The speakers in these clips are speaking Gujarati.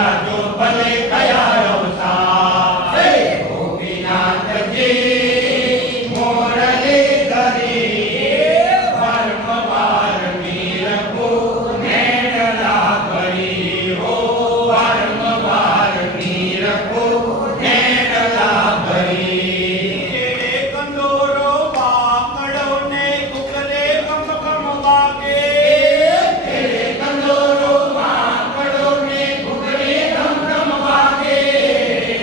બિરાજો ભલે કયા અવતાર હે ગોપીનાથજી મોરલી ધરી પરમવાર મીરપુ નેડલા ભરી હો પરમવાર મીરપુ નેડલા ભરી કંદોરો વાંગડો ને કુકરે કમ કમ વાગે કંદોરો વાંકડો ને ઘૂઘરે ધમ ધમ વાગે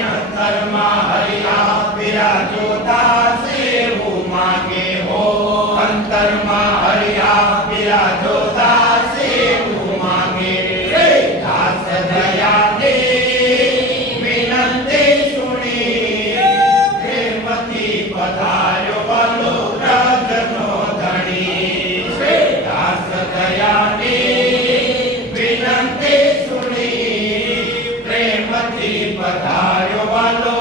અંતરમાં હરિયા બિરાજો દાસે હું માગે હો અંતરમાં હરિયા બિરાજો દાસે હું માગે દાસ દયા દે વિનંતી સુણી પ્રેમથી પધાર્યો વાલો રજનો ધણી દાસ દયા દે વિનંતી સુણી પ્રેમથી પધાર્યો વાલો